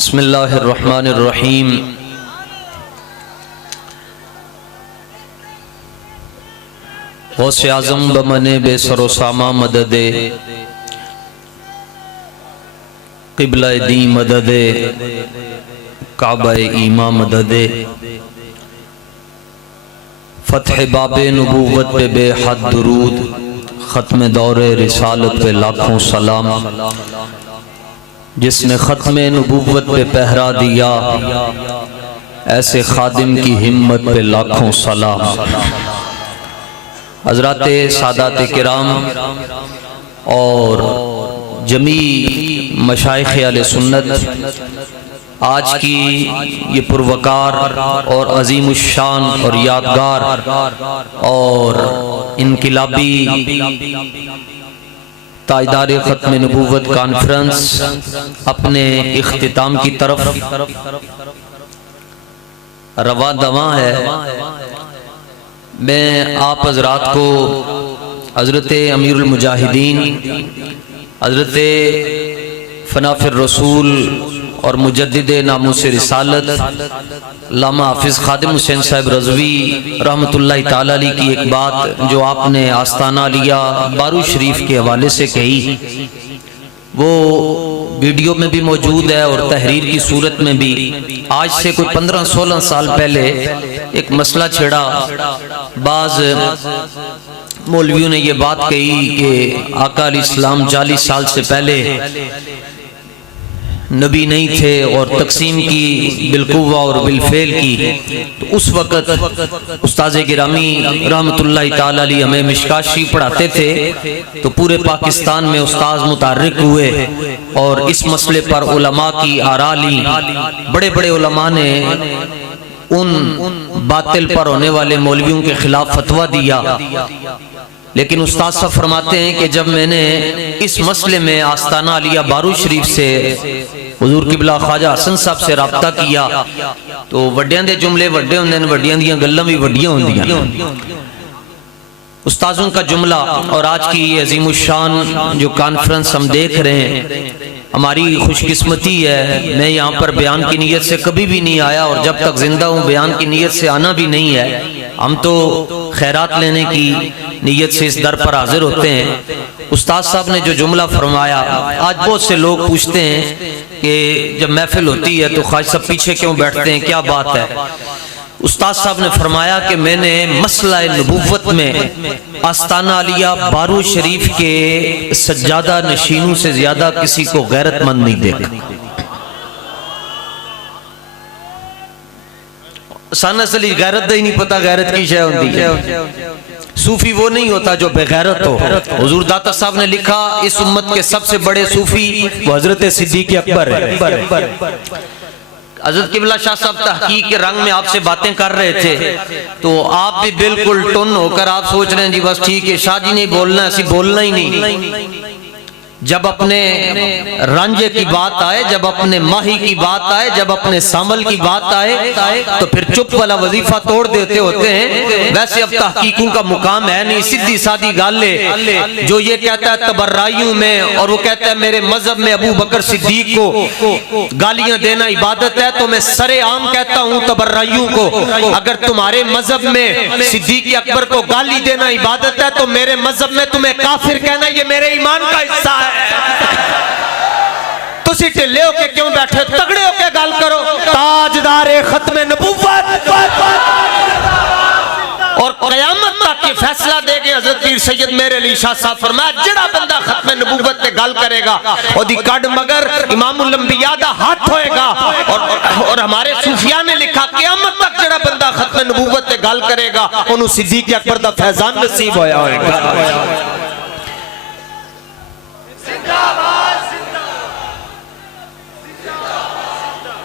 बिस्मिल्लाहिर्रहमानिर्रहीम। गौसे आज़म बमने बेसरो सामा मददे, क़िबला दी मददे, काबा ईमा मददे, फ़तह बाबे नबूवत पे बेहद दुरूद, ख़त्म दौरे रिसालत पे लाखों सलाम। जिसने ख़त्म नबूवत पे पहरा दिया, ऐसे खादिम की हिम्मत पे लाखों सलाम। हज़राते सादाते किराम और जमी मशाइख़ अहले सुन्नत, आज की ये पुरवकार और अज़ीमुश्शान और यादगार और इनकिलाबी ताजदार ख़त्म नबूवत कॉन्फ्रेंस अपने इख्तिताम की तरफ रवा दवा है। मैं आप हज़रात को हज़रत अमीरुल मुजाहिदीन, हज़रत फ़नाफ़िर रसूल और मुजद्दिद नामूस रिसालत लामा हाफिज़ खादिम हुसैन साहब रज़वी रहमतुल्लाहि ताला अलैह की एक बात जो आपने आस्ताना लिया बारू शरीफ के हवाले से कही, वो वीडियो में भी मौजूद है और तहरीर की सूरत में भी। आज से कोई 15-16 साल पहले एक मसला छेड़ा। बाज मौलवियों ने ये बात कही कि आका अलैहिस्सलाम 40 साल से पहले नबी नहीं थे और तकसीम की बिलकुवा और बिलफेल की। तो उस वक़्त उस्ताद गिरामी रहमतुल्लाहि ताला अलैह हमें मिशकात शरीफ पढ़ाते थे, तो पूरे पाकिस्तान में उस्ताद मुतार्रिक हुए और इस मसले पर उलमा की आरा ली। बड़े बड़े उलमा ने उन बातिल पर होने वाले मौलवियों के खिलाफ फतवा दिया। लेकिन उस्ताद साहब फरमाते हैं कि जब मैंने इस मसले में आस्ताना आलिया बारू शरीफ से हुजूर किबला ख्वाजा हसन साहब से रब्ता किया, तो वड्डियां दे जुमले वड्डे होंदे ने, वड्डियां दियां गल्लां भी वड्डियां होंदियां। उस्तादों का जुमला और आज की ये अजीमुशान जो कॉन्फ्रेंस हम देख रहे हैं, हमारी खुशकिस्मती है। मैं यहाँ पर बयान की नीयत से कभी भी नहीं आया और जब तक जिंदा हूँ बयान की नीयत से आना भी नहीं है। हम तो खैरात लेने की नीयत से इस दर पर हाजिर होते हैं। उस्ताद साहब ने जो जुमला फरमाया, आज बहुत से लोग पूछते हैं कि जब महफिल होती है तो ख्वाजा साहब पीछे क्यों बैठते हैं, क्या बात है। उस्ताद साहब ने फरमाया कि मैंने मसला नबूवत में आस्ताना आलिया बारू शरीफ के सज्जादा नशीनों से ज्यादा किसी को गैरतमंद नहीं देखा। सानसली गैरत ही नहीं पता गैरत की शय होती है। सूफी वो नहीं होता जो बेगैरत हो। हुजूर दाता साहब ने लिखा इस उम्मत के सबसे बड़े सूफी वो हजरत सिद्दीक अकबर है। हज़रत किबला शाह साहब तहकीक के रंग में आपसे बातें कर रहे थे, तो आप भी बिल्कुल टुन होकर आप सोच रहे हैं जी बस ठीक है, शाह जी नहीं बोलना, ऐसी बोलना ही नहीं। जब अपने रांझे की बात आए, जब अपने माही की बात आए, जब अपने सामल की बात आए, तो फिर चुप वाला वजीफा तोड़ देते होते हैं। वैसे अब तहकीकों का मुकाम है नहीं, सीधी सादी गाले जो ये कहता है तबर्राइयों में और वो कहता है मेरे मजहब में अबू बकर सिद्दीक को गालियां देना इबादत है, तो मैं सरेआम कहता हूँ तबर्राइयों को, अगर तुम्हारे मजहब में सिद्दीक अकबर को गाली देना इबादत है तो मेरे मजहब में तुम्हें काफिर कहना ये मेरे ईमान का हिस्सा है। तुसी ढिले होके क्यों बैठे, तगड़े होके गल करो। ताजदारे खत्म नबूवत और क़यामत तक ये फैसला देंगे हज़रत पीर सैयद मेरे अली शाह साहब फरमाया, जिहड़ा बंदा खत्म नबूवत पे गल करेगा ओदी कड मगर इमामुल अंबिया दा हाथ होएगा। और हमारे सूफिया ने लिखा क़यामत तक जिहड़ा बंदा खत्म नबूवत पे गल करेगा ओनू सिद्दीक अकबर दा फैजान नसीब होया होएगा।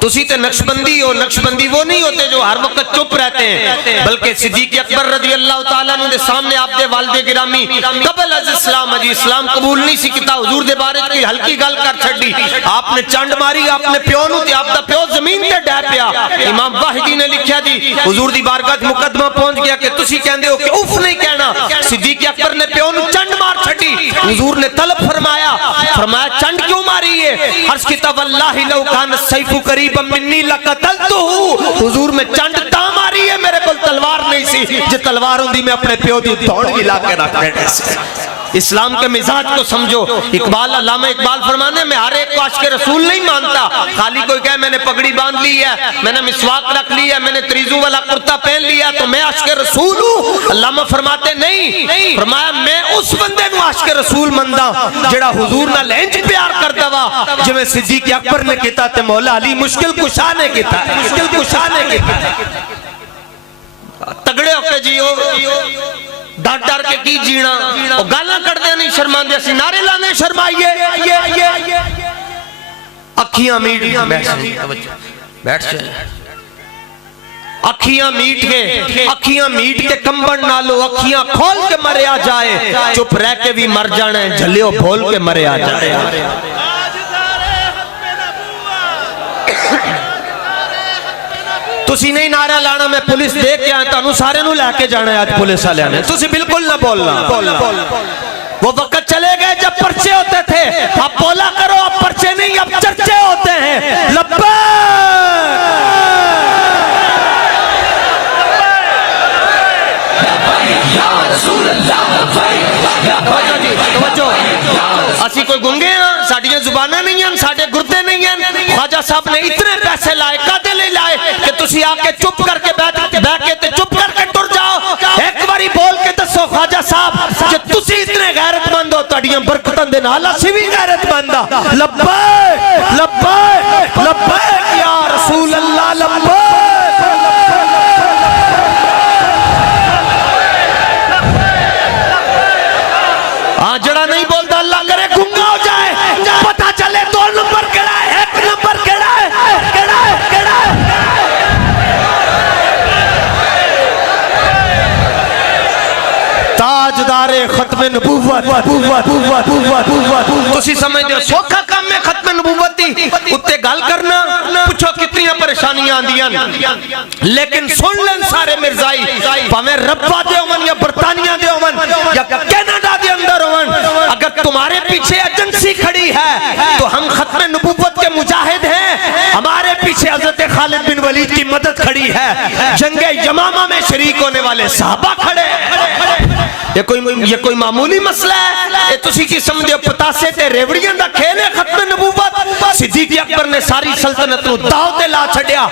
तुसी तो नक्शबंदी हो, नक्शबंदी वो नहीं होते जो हर वक्त चुप रहते हैं, बल्कि सिद्दीक अकबर रज़ी अल्लाह तआला अन्हु दे सामने आप दे वालिद गिरामी कबल अज इस्लाम अजी इस्लाम कबूल नहीं सी कीता, हुजूर दे बारे कोई हल्की गल कर छड़ी, आपने चंड मारी अपने प्यो नू ते आपदा प्यो जमीन ते डै पिया। इमाम वाहिदी ने लिखिया जी हुजूर दी बारगाह च मुकदमा पहुंच गया कि तुसी कहंदे हो कि उफ नहीं कहना, सिद्दीक अकबर ने प्यो नू चंड मार छड़ी, हुजूर ने तलब फरमाया, फरमाया चंड क्यों मारी है? अर्ज़ की वल्लाहि लौ कान सैफु करीबम मिन्नी लक़तलतुहु। हुजूर में चंड ता मारी है, मेरे को तलवार नहीं सी, जे तलवार होंदी मैं अपने प्यो दी दौड़ गिला के रख देने से। इस्लाम के मिजाज को समझो। इकबाल, अल्लामा इकबाल फरमाने में हर एक को आशिक़ रसूल नहीं मानता। खाली कोई कहे मैंने पगड़ी बांध ली है, मैंने मिसवाक रख ली है, मैंने त्रिजू वाला कुर्ता पहन लिया तो मैं आशिक़ रसूल हूं। अल्लामा फरमाते नहीं, फरमाया मैं उस बंदे नु आशिक़ रसूल मंदा जेड़ा हुजूर नाल इंज प्यार करदा वा जिवें सिद्दीक़ अकबर ने कीता ते मौला अली मुश्किल कुशा ने कीता, मुश्किल कुशा ने कीता। तगड़े होके जियो, डर डर के की जीना, गाला कटदे नहीं शर्मांदे, असीं नारे लाने शर्माइए। अखियां मीट बैठ जाए, अखियां मीट के कंबन नालो अखियां खोल के मरिया जाए, चुप रह के भी मर जाना है, झलियो बोल के मरिया जाए। तुसी नहीं नारा लाना, मैं पुलिस देख के आया, तुहानू सारे नू लैके जाना है आज पुलिस वाले ने, तुसी बिल्कुल ना बोलना। वो वक्त चले गए जब पर्चे होते थे, अब बोला करो अब पर्चे नहीं अब चर्चे होते हैं। लब्बैक या रसूल अल्लाह। असी कोई गुंगे हाँ, साडियां जुबाना नहीं हैं, साडे गुर्दे नहीं हैं। ख्वाजा साहब ने इतने पैसे लाए, कादे ले लाए कि तुसी आके चुप करके बैठ के ते चुप करके टुर जाओ। एक बारी बोल के दसो ख्वाजा साहब जे तुसी इतने गैरतमंद हो, तुहाडियां बरकतां दे नाल असी भी गैरतमंद आ। लब्बैक लब्बैक लब्बैक या रसूल अल्लाह, लब्बैक। हाँ, जड़ा नहीं बोलता अल्लाह करे गुंगा हो जाए, पता चले 2 नंबर केड़ा है, 1 नंबर केड़ा है, केड़ा है, केड़ा है। ताजदारे खत्मे नबूवत, तुसी समझदे हो सौखा काम है खत्मे नबूवत दी उत्ते गल करना? पूछो कितनी परेशानियां आंदियां, लेकिन सुन लें सारे मिर्जाई, भावें रब्बा दे होवन या बरतानिया दे होवन या कनाडा दे अंदर होवन, अगर तुम्हारे पीछे एजेंसी खड़ी है तो हम खत्मे नबूवत के मुजाहिद हैं। हमारे पीछे हजरत खालिद बिन वलीद की मदद खड़ी है, जंगे यमामा में शरीक होने वाले सहाबा खड़े। ये कोई मामूली मसला है? ये तुसी की समझदे हो पतासे ते रेवड़ियां दा खेल है? खत्मे नबूवत सिद्दीक़ अकबर ने सारी सल्तनत को दाव ते ला छड़िया।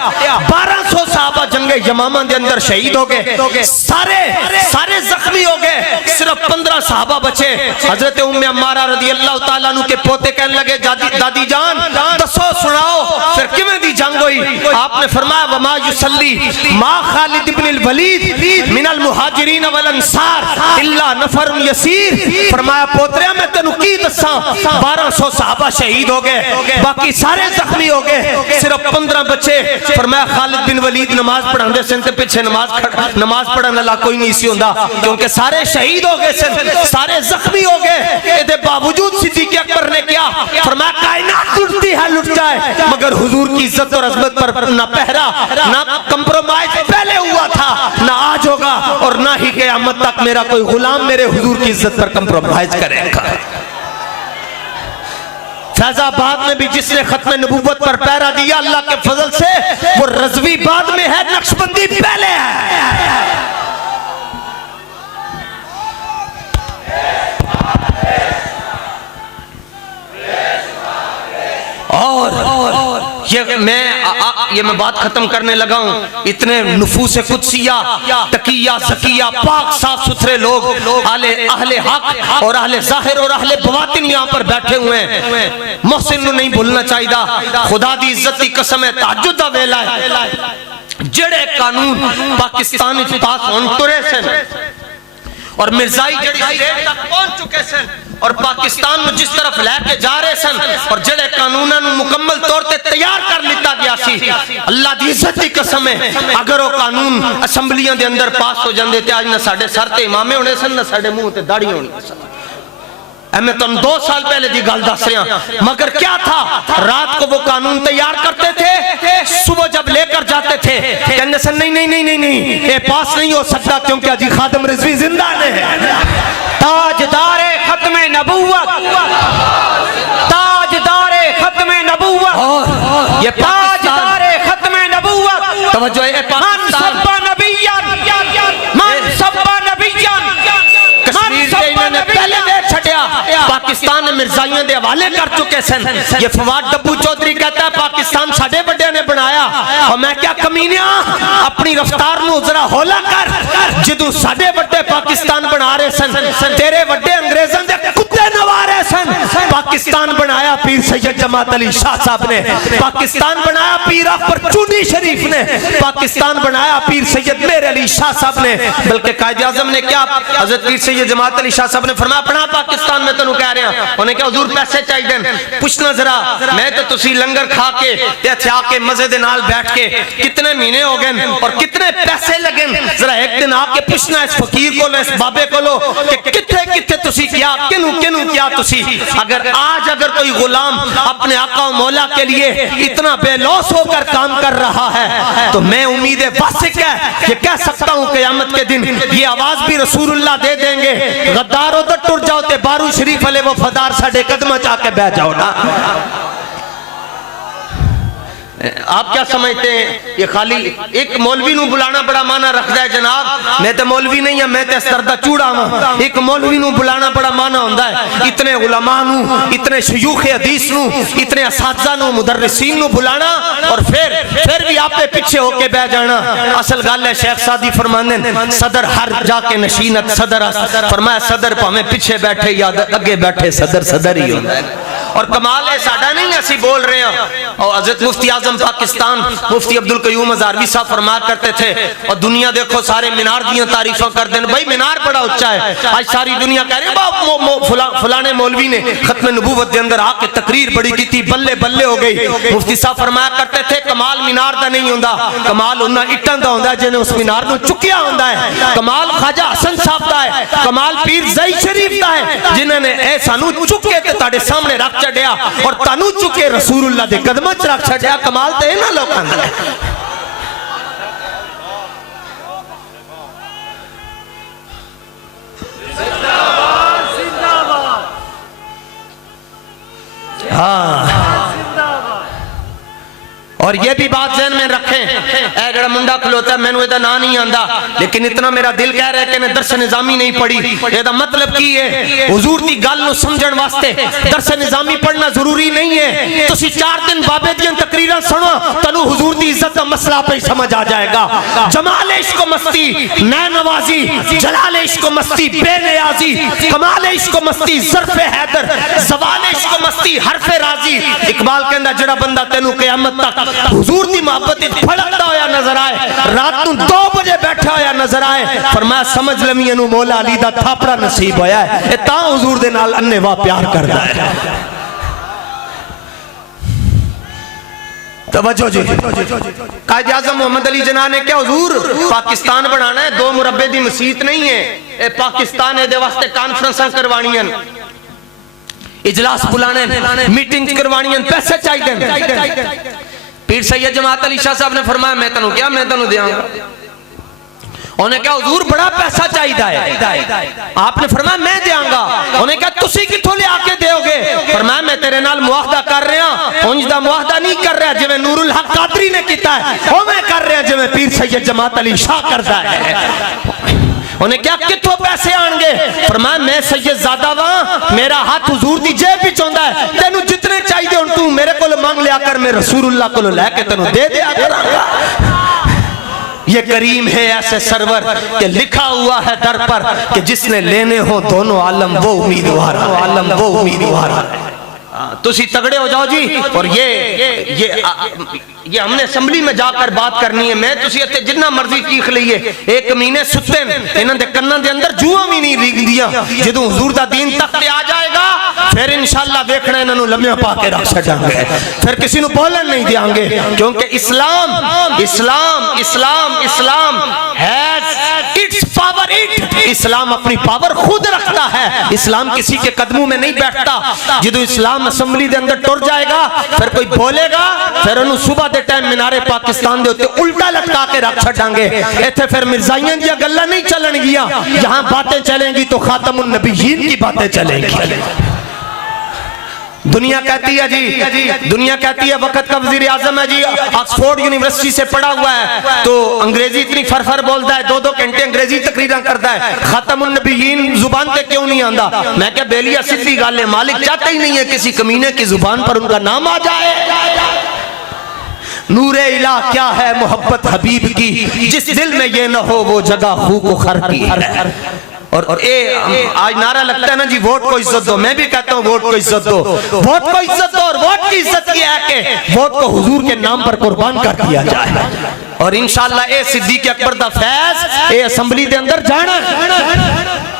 1200 सहाबा जंगे यमामा दे अंदर शहीद हो गए, सारे जख्मी हो गए, सिर्फ 15 सहाबा बचे। हजरत उम्मे अम्मारा रज़ी अल्लाह तआला अन्हु के पोते कहने लगे दादी जान दसो सुनाओ फिर किवें दी जंग हुई? आपने फरमाया वमा युसल्ली मा खालिद इब्न वलीद मिनल मुहाजिरीन वल अंसार इल्ला नफरुन यसीर। फरमाया पोतरिया मैं तेनू की दसां, 1200 सहाबा शहीद हो गए, बाकी सारे जख्मी हो गए, सिर्फ 15 बचे। फरमाया खालिद बिन वलीद नमाज पढ़ांदे सन ते पीछे नमाज पढ़न वाला कोई नहीं सी हुंदा, क्योंकि सारे शहीद हो गए सन, सारे जख्मी हो गए। इहदे बावजूद सिद्दीक़ अकबर ने क्या फरमाया? कायनात लुटती है लुट जाए, मगर हुजूर की इज्जत और अजमत पर ना पहरा ना कंप्रोमाइज पहले हुआ था, ना आज होगा, और ना ही क़यामत तक मेरा कोई गुलाम मेरे हुजूर की इज्जत पर कंप्रोमाइज करेगा। फैजाबाद में भी जिसने खत्म नबूवत पर पहरा दिया अल्लाह के फजल से, वो रज़वी बाद में है, नक्शबंदी पहले है। और ये मैं बात खत्म करने लगा हूँ। इतने नुफूस कुदसिया तकिया ज़किया पाक साफ सुथरे लोग अहले हक और अहले ज़ाहिर और अहले बवातिन यहाँ पर बैठे हुए हैं। मोहसिन नहीं भूलना चाहिए, खुदा दी इज्जत की कसम है, तहज्जुद दा वेला है, जेड़े कानून पाकिस्तान पास होन तुरे सन और मिर्जाई जड़ी स्टेट तक पहुंच चुके सन और पाकिस्तान में जिस तरफ लेके जा रहे सन और जेड़े कानूनां नु मुकम्मल तौर ते तैयार कर लिता गया सी, अल्लाह दी इज्जत की कसम है, अगर वो कानून असम्बलियां दे अंदर पास हो जांदे ते आज ना साडे सर ते इमामे होने सन ना साडे मुंह ते दाढ़ी होनी सन। मैं तुम 2 साल पहले की गल दस रहा, मगर क्या था, रात को वो कानून तैयार करते थे, सुबह जब लेकर जाते थे कहने से नहीं ये पास नहीं हो सकता क्योंकि अजी खादिम रिजवी जिंदा ने। ताजदारे खत्मे नबूवत, ताजदार खत्म नबूवत, ये ताजदार खत्म नबूवत। तवज्जो है पाकिस्तान पाकिस्तान ने मिर्जाइयों के हवाले कर चुके सन। ये फवाद डब्बू चौधरी कहता है पाकिस्तान साडे बड़े ने बनाया, और मैं क्या कमीनिया अपनी रफ्तार नू जरा होला कर, जदों साडे बड़े पाकिस्तान बना रहे सन तेरे बड़े अंग्रेजों दे कुत्ते नवा रहे सन। पाकिस्तान बनाया पीर सैयद जमात अली शाह साहब ने, पाकिस्तान बनाया पीर अकबर चूनी शरीफ ने, पाकिस्तान बनाया पीर सैयद मेर अली शाह साहब ने। बल्कि कायदे आजम ने क्या, हजरत पीर सैयद जमात अली शाह साहब ने फरमाया अपना पाकिस्तान में तेनू कह रहे हैं, उन्हें क्या हुजूर पैसे चाहिए, पूछना जरा मैं तो तुसी लंगर खा के इत्थे आके मजे दे नाल बैठ के कितने महीने हो गए और कितने पैसे लगे, जरा एक दिन आके पूछना इस फकीर को, इस बाबे को कि किथे किथे तुसी क्या किनु किनु क्या तुसी। अगर आज अगर कोई गुलाम अपने आका मौला के लिए इतना बेलौस होकर काम कर रहा है तो मैं उम्मीद वासिक है ये कह सकता हूं क़यामत के दिन ये आवाज भी रसूलुल्लाह दे देंगे, गद्दार उधर टुर जाओ ते बारू शरीफ वाले वो फदार साडे कदम चाके बैठ जाओ ना। आप क्या समझते हैं ये खाली एक मौलवी नू बुलाना बड़ा माना रखता है जनाब? मैं तो मौलवी नहीं है, मैं तो सरदा चूड़ा हाँ। एक मौलवी नू बुलाना बड़ा माना होता है, इतने उलमा नू, इतने शयूख हदीस नू, इतने असातिज़ा नू, मुदर्रिसीन नू बुलाना और फिर भी आपे पीछे होके बैठ जाना। असल गल है शेख सादी फरमाते सदर हर जाके नशीनत सदर, फरमाया सदर भावें पीछे बैठे या अगे बैठे सदर सदर ही होता है। और कमाल है साडा नहीं असी बोल रहे हैं, और हज़रत मुफ्ती आजम पाकिस्तान मुफ्ती अब्दुल कयूम हज़ारवी साहब फरमाया करते थे, और दुनिया देखो सारे मीनार दी तारीफा कर दें, भाई मीनार बड़ा ऊंचा है, आज सारी दुनिया कह रही है फलाने मौलवी ने खत्म नबूवत के अंदर आके तकरीर बड़ी की थी, बल्ले बल्ले हो गई। मुफ्ती साहब फरमाया करते थे कमाल मीनार का नहीं होंदा, कमाल उन्हां इट्टां दा होंदा जिन्हें उस मीनार को चुकिया होंदा है। कमाल ख्वाजा हसन साहब का है, कमाल पीर ज़ई शरीफ का है जिन्होंने ए सानू चुके ते तुहाडे सामने रख छड्या और तानू चुके रसूलुल्लाह दे कदमां च रख छड्या। कमाल तो है ना लोकां दा। हाँ, और ये भी बात ज़हन में रखें, ए जड़ा मुंडा खलोता है मैनू एदा ना नहीं आंदा, लेकिन इतना मेरा दिल कह रहा है कि इन्हें दरस निज़ामी नहीं पढ़ी। एदा मतलब की है हुजूर दी गल नू समझण वास्ते दरस निज़ामी पढ़ना जरूरी नहीं है। तुसी 4 दिन बाबे दी तकरीरां सुनो तनु हुजूर दी इज्जत दा मसला पे समझ आ जाएगा। जमाल इश्क मस्ती नैनवाजी, जलाल इश्क मस्ती बेनियाजी, कमाल इश्क मस्ती ज़र्फ़े हैदर, ज़वाल इश्क मस्ती हरफ़े राजी। इकबाल कहंदा जड़ा बंदा तेनू क़यामत तक हुजूर दी मोहब्बत फड़कदा होया नजर आए, रात नू 2 बजे बैठा होया नजर आए, फरमाया समझ लवी इनू मौला अली दा थापड़ा नसीब होया है, ए तां हुजूर दे नाल अन्नेवा प्यार करदा है। तवज्जो जी, कायदे आज़म मोहम्मद अली जिन्ना ने क्या हुजूर पाकिस्तान बनाना है, 2 मुरब्बे दी मसीत नहीं है, ए पाकिस्तान ए दे वास्ते कॉन्फ्रेंसां करवाणियां, इजलास बुलाने, मीटिंग करवाणियां, पैसे चाहिए। पीर सैयद जमात अली शाह साहब ने फरमाया मैं तैनू क्या मैं तैनू देंगा। उन्हें क्या हुजूर बड़ा पैसा चाहिए है, आपने फरमाया मैं देंगा। उन्हें क्या तुसी किथों ले आके दोगे? फरमाया मैं तेरे नाल मुआहदा कर रहा, उंज दा मुआहदा नहीं कर रहा जिवें नूरुल हक कादरी ने कीता है, ओ मैं कर रहा जिवें पीर सैयद जमात अली शाह करदा है। उन्हें क्या किथों पैसे आएंगे? फरमाया मैं सैयद ज़ादा वां, मेरा हाथ हुजूर दी जेब विच होंदा है, तेनू जितने चाहिए हुण तू मेरे कोल मांग लिया कर, मैं रसूलुल्लाह कोल लेके तेनू दे दिया करांगा। ये करीम है ऐसे सरवर कि लिखा हुआ है दर पर कि जिसने लेने हो दोनों आलम वो उम्मीदवार, आलम वो उम्मीदवार। तुसी तगड़े हो जाओ जी। और ये हमने असेंबली में जाकर बात करनी है। मैं तुसी इत्थे जिन्ना मर्जी चीख लईए, एक महीने सुते इन्हां दे कन्नां दे अंदर जूआं भी नहीं रींगदियां। जदों हुजूर दा दीन तक ते आ जाएगा फिर इंशाअल्लाह वेखना इन्हां नूं लम्हे पा के रख छड्डांगे, फिर किसी नूं बोलन नहीं देंगे, क्योंकि इस्लाम इस्लाम इस्लाम इस्लाम हैज इट्स पावर, इस्लाम अपनी पावर खुद रखता है, इस्लाम किसी के कदमों में नहीं बैठता। जो इस्लाम असम्बली के अंदर टुर जाएगा फिर कोई बोलेगा फिर उन्होंने सुबह के टाइम मीनारे पाकिस्तान के उत्ते उल्टा लटका के रख छड़ांगे। इत्थे फिर मिर्जाइयां दी गल्लां नहीं चलणगियां, यहाँ बातें चलेंगी तो खातमुन नबीयीन की बातें चलेंगी। दुनिया कहती है जी, दुनिया कहती है वक्त का वजीर आजम है जी, ऑक्सफोर्ड यूनिवर्सिटी से पढ़ा हुआ है तो अंग्रेजी इतनी फरफर बोलता है, 2-2 घंटे अंग्रेजी तकरीरें करता है, खातमुन नबीयीन जुबान पे क्यों नहीं आंदा? मैं क्या बेलिया सीधी गल है, मालिक चाहता ही नहीं है किसी कमीने की जुबान पर उनका नाम आ जाए। नूरे इला क्या है मोहब्बत हबीब की, जिस दिल में ये न हो वो जगह खू को खर की है। और ए आज नारा लगता है ना जी, वोट को इज्जत दो। मैं भी कहता हूँ वोट को इज्जत दो, वोट को इज्जत दो। और वोट की इज्जत ये है कि वोट को हुजूर के नाम पर कुर्बान कर दिया जाए। और इंशाअल्लाह ए सिद्दीक अकबर दा फैज ए असम्बली के अंदर जाना है,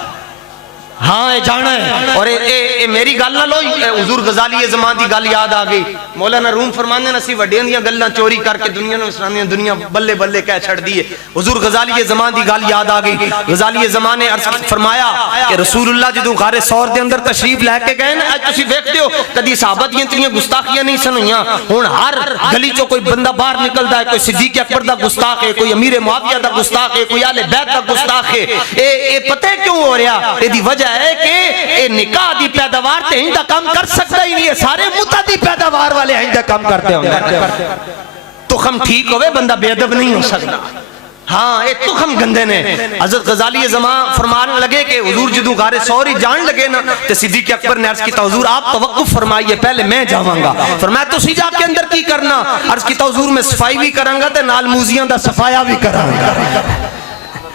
हाँ जाना है। और ए मेरी गल ना लो, हुजूर गजाली ज़मान की गल याद आ गई। मौलाना रूम फरमाने ने असीं वड्डियां दी गल्लां चोरी करके दुनिया नूं सुनाने, दुनिया बल्ले बल्ले कह छड़दी है। हुजूर गजाली ज़मान की गल याद आ गई। गजाली ज़मान ने अर्ज फरमाया कि रसूलुल्लाह जदों गारे सौर दे अंदर तशरीफ लैके गए ना, अज तुसीं वेखदे हो कदी सहाबा दीयां इतनियां गुस्ताखियां नहीं सन होईयां। हुण हर गली चों कोई बंदा बाहर निकलदा है, कोई सिद्दीक अकबर दा गुस्ताख है, कोई अमीर मुआविया दा गुस्ताख है, कोई आले बैत दा गुस्ताख है। ए पता है क्यों हो रहा? एदी वजह है कि ए निकाह दी पैदावार ते इंदा काम कर सकता ही नहीं है, सारे मुता दी पैदावार वाले इंदा काम करते होंगे। तुखम ठीक होवे बंदा बेअदब नहीं हो सकता। हाँ ये तुखम गंदे ने। हज़रत गजाली ज़मान फरमान लगे कि हुजूर जदों गारे सौरी जान लगे ना ते सिद्दीक अकबर ने अर्ज किया हुजूर आप तवक्कुफ फरमाइए, पहले मैं जावांगा। फरमाया तुसीं जाके अंदर की करना? अर्ज किया हुजूर मैं सफाई भी करांगा ते नाल मूजियां दा सफाया भी करांगा।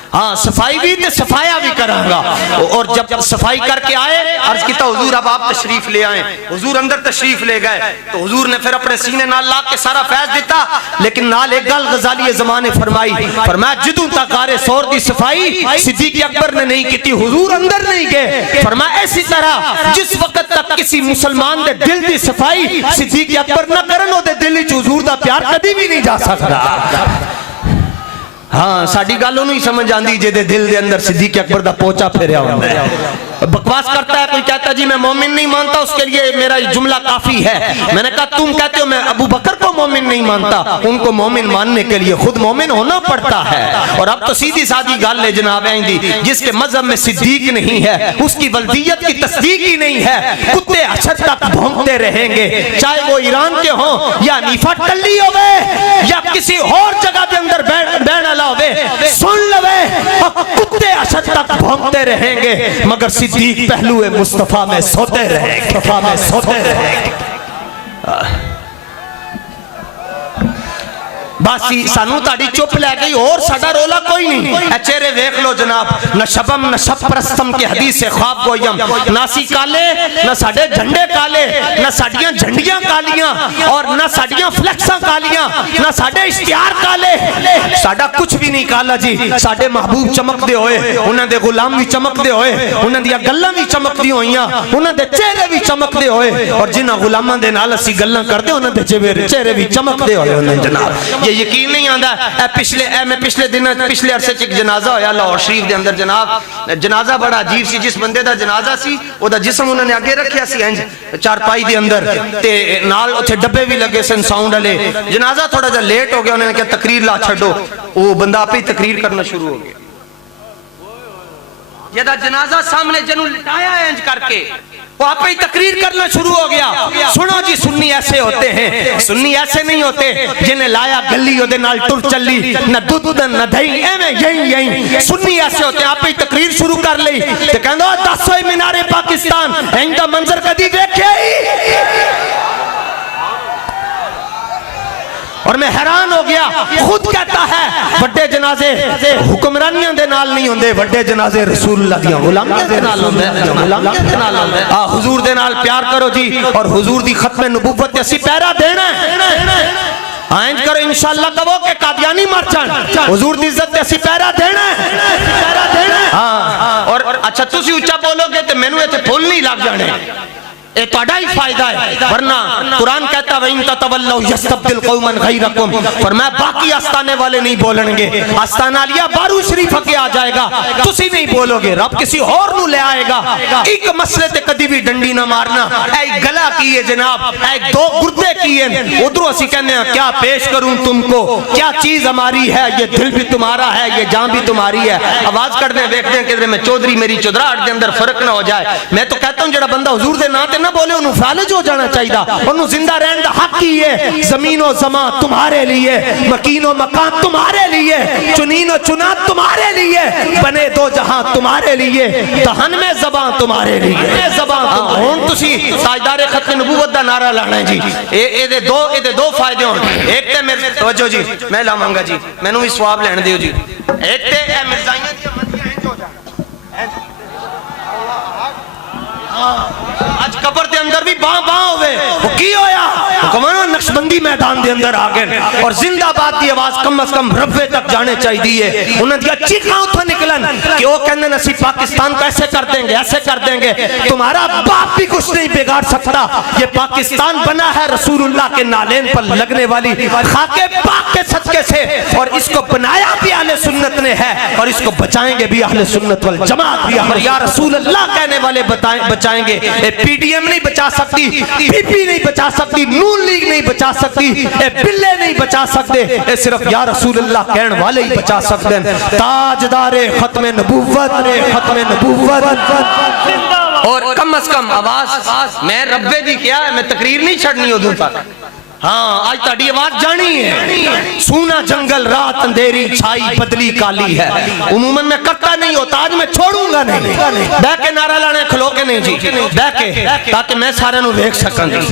हाँ सफाई भी ते सफाया भी करांगा। और जब सफाई करके आए अर्ज किया हुजूर अब आप तशरीफ ले आए। हुजूर अंदर तशरीफ ले गए तो हुजूर ने फिर अपने सीने नाल ला के सारा फैज दिता, लेकिन नाल एक गल गजाली ज़मान ने फरमाई, फरमाया जदों तक गारे सौर दी सफाई सिद्दीक अकबर ने नहीं की हुजूर अंदर नहीं गए। फरमाया इसी तरह जिस वक्त तक किसी मुसलमान दे दिल दी सफाई सिद्दीक अकबर ना करन ओदे दिल विच हुजूर दा प्यार कदी भी नहीं जा सकता। हाँ साड़ी गल नहीं समझ आती जेदे दिल के अंदर सिद्दीक अकबर दा पोचा फेरिया होता है। बकवास करता है कोई कहता जी मैं मोमिन नहीं मानता, उसके लिए मेरा जुमला काफी है। मैंने कहा तुम कहते हो मैं अबू बकर को मोमिन नहीं मानता, उनको मोमिन मानने के लिए खुद मोमिन होना पड़ता है। और अब तो सीधी सादी गल है जनाब आइंदी, जिसके मजहब में सिद्दीक नहीं है उसकी वल्दियत की तस्दीक ही नहीं है। कुत्ते अशर तक भौंकते रहेंगे, चाहे वो ईरान के हों या नीफा टल्ली होवे या किसी और जगह के अंदर बैठ सुन लवे, कुत्ते अशद तक भौंकते रहेंगे मगर सिद्दीक पहलू मुस्तफा में सोते रहेंगे। बस सानू ताड़ी चुप लै गई और साडा रोला कोई नहीं। चेहरे वेख लो जनाब, न शबम न शबप्रस्तम की हदीस से ख्वाब गोयम, नासी काले न साडे झंडे काले, न साडियां झंडियां कालियां और न साडियां फ्लैक्सां कालियां, न साडे इश्तिहार काले, साडा कुछ भी नहीं काला जी। साडे महबूब चमकदे होए, उन्हां दे गुलाम भी चमकदे होए, उन्हां दी गल्लां भी चमकदी होईयां, उन्हां दे चेहरे भी चमकदे होए और जिन्हां गुलामां दे नाल असीं गल्लां करदे उन्हां दे चेहरे भी चमकदे होए। जनाब ये यकीन नहीं आता। मैं पिछले अरसे च एक जनाजा होया लाहौर शरीफ के अंदर जनाब। जनाजा बड़ा अजीब सी, जिस बंदे का जनाजा सी ओदा जिस्म उन्होंने अगे रखा सी इंज चारपाई के अंदर ते नाल उत्थे डब्बे भी लगे सन साउंड वाले। जनाजा थोड़ा जा लेट हो गया, उन्होंने कहा तकरीर ला छड्डो, वो बंदा आप ही तकरीर करना शुरू हो गया। जदा जनाजा सामने जनू लिटाया इंज करके वो आप ही तकरीर करना शुरू हो गया। सुनो जी सुन्नी ऐसे होते हैं, सुन्नी ऐसे नहीं होते जिन्हें लाया गली ओदे नाल टुर चली, न दूध न दही एवें यही सुन्नी ऐसे होते हैं। आप ही तकरीर शुरू कर ली ते कहंदा दसो मीनारे पाकिस्तान इंदा मंजर कदी देखिया ही। और मैं हैरान हो गया, खुद कहता है बड़े जनाजे हुक्मरानियां दे नाल नहीं होंदे, बड़े जनाजे रसूलुल्लाह दी गुलामियां दे नाल होंदे। हुजूर दे नाल प्यार करो जी और हुजूर दी खत्म नबूवत ते असीं पहरा देना है। इंज करो इंशाअल्लाह कहो कि कादियानी मर जान, हुजूर दी इज्जत ते असीं पहरा देना है। हां और अच्छा तुसीं उच्चा बोलोगे ते मैनू इत्थे फुल नहीं लग जाने। ये तोड़ा ही फायदा है, वरना कुरान कहता है इन ततवल्लौ यस्तब्दिल कौमन गैरकुम, फरमाया बाकी आस्ताने वाले नहीं बोलेंगे, आस्ताना लिया बारू शरीफ अगे आ जाएगा, तुसी नहीं बोलोगे, रब किसी और नु ले आएगा। एक मसले ते कदी भी डंडी ना मारना, ऐ गला की है जनाब, ऐ दो गुर्दे की है, उधरों असी कहने क्या पेश करूं तुमको, क्या चीज हमारी है, ये दिल भी तुम्हारा है, ये जान भी तुम्हारी है। आवाज कर दे देखते हैं किधरे में चौधरी मेरी चौधराहट के अंदर फर्क ना हो जाए। मैं तो कहता हूं जेड़ा बंदा हुजूर दे नाम ते ना बोले उन्हें फालिज हो जाना चाहिए, उन्हें जिंदा रहने का हक ही है। जमीनो जमा तुम्हारे लिए, मकीनो मकान तुम्हारे लिए, चुनीनो चुना तुम्हारे लिए, बने दो जहां तुम्हारे लिए, दहन में जबान तुम्हारे लिए, जबान हुन तुसी ताजदारे खत्म नबूवत दा नारा लाना है जी। ए दो फायदे होण, एक ते मेरे तवज्जो जी मैं लावांगा जी, मैनू भी सवाब लेने दियो जी। एक ते ए मिर्जाइयां दी अमलियां इंज हो जाए, आज कबर के अंदर भी बां बां होवे, वो की होया कमानो नक्शबंदी मैदान के अंदर आ गए और जिंदाबाद की आवाज कम से कम रब्बे तक जाने चाहिए। उन्हें दिया चीखा उठा निकलन कि वो कहने नसी पाकिस्तान को ऐसे कर देंगे, ऐसे कर देंगे, तुम्हारा बाप भी कुछ नहीं बिगाड़ सकता। ये पाकिस्तान बना है रसूलुल्लाह के नालेन पर लगने वाली खाके पाक के सदके से, और इसको बनाया भी अहले सुन्नत ने है और इसको बचाएंगे भी अहले सुन्नत वल जमात भी। और या रसूलुल्लाह कहने वाले बचाएंगे, पीडीएम नहीं बचा सकती, पीपी नहीं बचा सकती, नून लीग नहीं बचा सकती, बिल्ले नहीं बचा सकते, सिर्फ या रसूलुल्लाह कहने वाले ही बचा सकते हैं। ताजदारे खत्मे नबूवत, खत्मे नबूवत। और कम से कम आवाज मैं रब्बे दी क्या है, मैं तकरीर नहीं छड़नी उधर तक। हाँ आज ताड़ी आवाज जानी है। सूना जंगल रात अंधेरी छाई बदली काली है, उमूमन मैं करता नहीं होता, आज मैं छोड़ूंगा नहीं। बह के नारा लाने खलो के नहीं जी, बह के, ताकि मैं सारे नु देख सकां जी।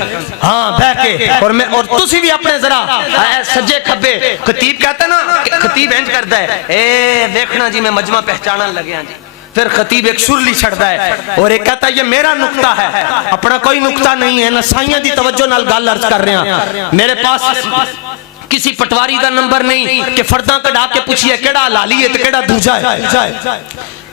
हाँ बह के, और मैं और तुसी भी अपने जरा सज्जे खब्बे, खतीब कहता ना, खतीब इंज करता है ए देखना जी मैं मजमा पहचानन लगे जी, फिर खतीब एक सुरली छड़ता है और एक कहता है ये मेरा नुक्ता है, अपना कोई नुक्ता नहीं है। नसाइयां दी तवज्जो नाल गल अर्ज कर रहे हैं, मेरे पास किसी पटवारी का नंबर नहीं कि फर्दा कढ़ा के पूछिए केड़ा हलाली है तो केड़ा दूजा है।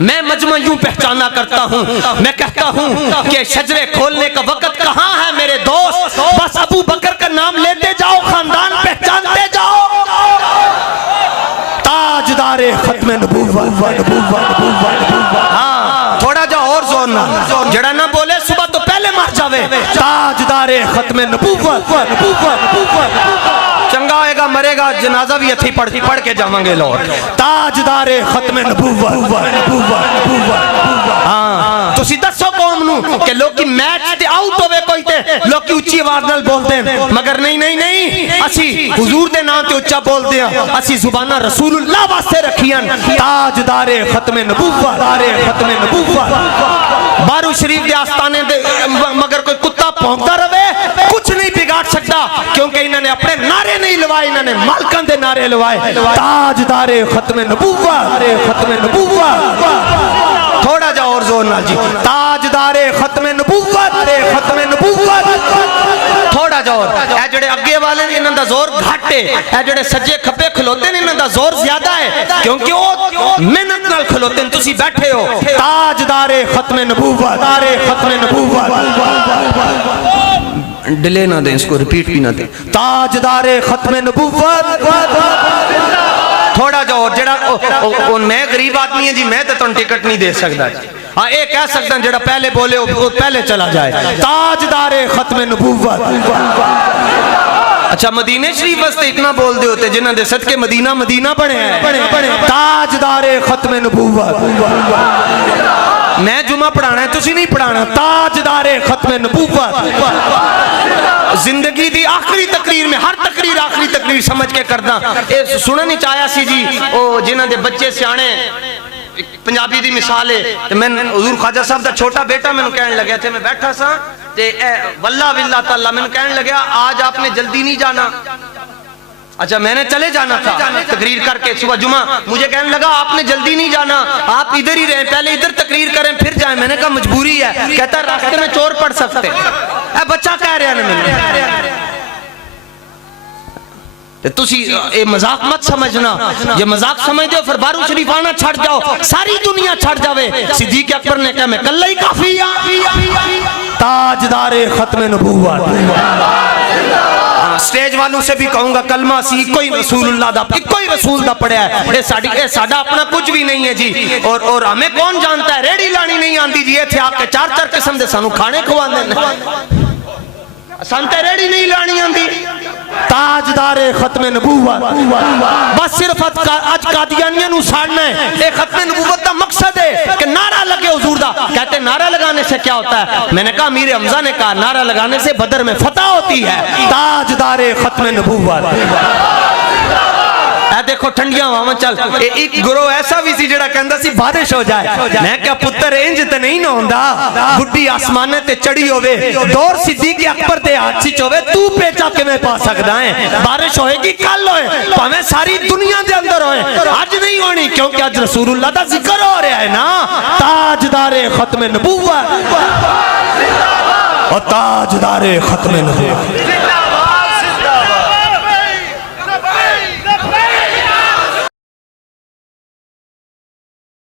मैं मजमा यूं पहचाना करता हूं, मैं कहता हूं कि शजरे खोलने का वक्त कहां है मेरे दोस्त, बस अबू बकर का नाम लेते जाओ, खानदान पहचानते जाओ। ताजदारे खत्मे नबूवत, हाँ थोड़ा जा और जोर ना, जड़ा ना बोले सुबह तो पहले मर जावे। ताजदारे खत्मे नबूवत, चंगा होएगा मरेगा जनाजा भी अच्छी पढ़ के जावांगे लोग। ताजदारे खत्मे नबूवत। हाँ तुसी दसो कौम नू कि लोकी मैच ते आउट होवे कोई ते लोकी उच्ची आवाज नाल बोलदे हैं, मगर नहीं नहीं नहीं असी हुजूर दे नाम ते उच्चा बोलदे हां, असी जुबाना रसूलुल्लाह वास्ते रखियां। ताजदारे खत्मे नबूवत, खत्मे नबूवत। बारू शरीफ दे आस्ताने दे मगर कोई कुत्ता भौंकदा रहे कुछ नहीं बिगाड़ सकता, क्योंकि इन्होंने अपने नारे नहीं लवाए, इन्होंने मालकन दे नारे लवाए। ताजदारे खत्मे नबूवत, खत्मे नबूवत। थोड़ा जा और जोर नाल जी, ताजदारे खत्मे नबूवत, खत्मे नबूवत। थोड़ा जा और, ए जेड़े अगे वाले ने इन्हां दा जोर घट है, ए जेड़े सज्जे खब्बे खलोते ने इन्हां दा जोर ज्यादा है, क्योंकि वो मेहनत नाल खलोते हैं, तुसी बैठे हो। ताजदारे खत्मे नबूवत, खत्मे नबूवत। डिले ना दें, इसको रिपीट भी ना दें। ताजदारे खत्मे नबूवत। थोड़ा जा और, जेड़ा मैं गरीब आदमी है जी, मैं तो तुम टिकट नहीं दे सकता। हाँ ये कह सकता जेड़ा पहले बोले वो पहले चला जाए। ताजदारे खत्मे नबूवत। अच्छा मदीने शरीफ वास्ते इतना बोल दे होते जिन्हां दे सदके मदीना मदीना बने हैं। ताजदारे खत्मे नबूवत। मैं जुमा पढ़ाना है, तुसी नहीं पढ़ाना। ताजदारे खत्मे नबूवत। जिंदगी दी आखिरी तकरीर में, हर तकरीर आखिरी तकरीर समझ के करना। ये सुनन ही चाया सी जी, ओ जिन्हां दे बच्चे सियाणे, पंजाबी दी मिसाल है, तो मैं हुजूर ख्वाजा साहब दा छोटा बेटा मैनू कहने लगे थे, मैं बैठा सा ते वल्ला बिल्ला ताला मैनू कहने लगे आज आपने जल्दी नहीं जाना। अच्छा मैंने चले जाना था तकरीर करके सुबह जुमा, मुझे कहने लगा आपने जल्दी नहीं जाना, आप इधर ही रहें, पहले इधर तकरीर करें फिर जाएं। मैंने कहा मजबूरी है। कहता रास्ते में चोर पड़ सकते। बच्चा कह रहा है मैंने, तुसी ये मजाक मत समझना, ये मजाक समझ दो फिर बारू शरीफ आना छड़ जाओ, सारी दुनिया छड़ जावे। सिद्दीक अकबर ने कहा मैं कल्ला ही काफी। ताजदारे खत्म नबूवत। स्टेज वालों से भी कहूंगा कलमा सी कोई रसूलुल्लाह दा कोई रसूल दा पढ़िया है, ये साडा अपना कुछ भी नहीं है जी। और हमें कौन जानता है, रेड़ी लानी नहीं आती जी, इत्थे आके चार चार किस्म दे सानू खाने खवांदे, संते रेड़ी नहीं लानी आती। ताजदारे खत्म नबूवत, बस सिर्फ आज कादियानियां नु साड़ना है, ये खत्म नबूवत का मकसद है कि नारा लगे हुजूर दा। कहते नारा लगाने से क्या होता है, मैंने कहा मीर हमजा ने कहा नारा लगाने से बदर में फतह होती है। ताजदारे खत्म नबूवत। देखो ठंडिया हवावां चल, एक गुरु ऐसा भी सी जेड़ा कहंदा सी बारिश हो जाए, मैं क्या पुत्र इंज ते नहीं ना होंदा, बुड्ढी आसमाने ते चढ़ी होवे, दौर सिद्दीक अकबर दे हाथ च होवे, तू पेचा किवें पा सकदा है। बारिश होएगी कल होए, भावें सारी दुनिया दे अंदर होए, आज नहीं होनी, क्योंकि आज रसूलुल्लाह दा जिक्र हो रहा है ना। ताजदारे खत्म नबूवत और ताजदारे खत्म नबूवत।